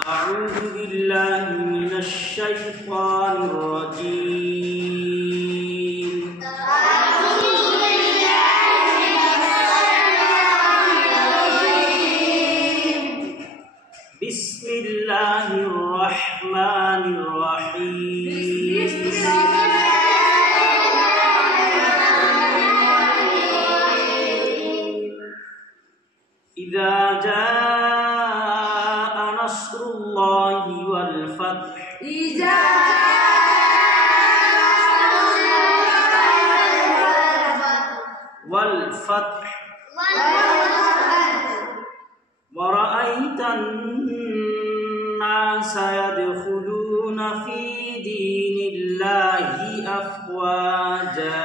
أعوذ بالله من الشيطان الرجيم. بسم الله الرحمن الرحيم. إذا جاء نصر الله والفتح. والفتح ورأيت الناس يدخلون في دين الله أفواجا.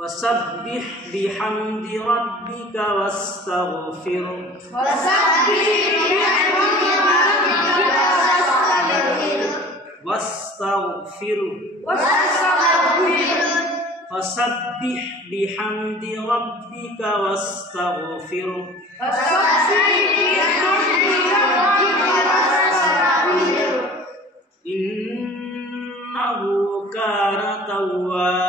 فسبح بحمد ربك واستغفره. فسبح بحمد ربك واستغفره. إنه كان توابا.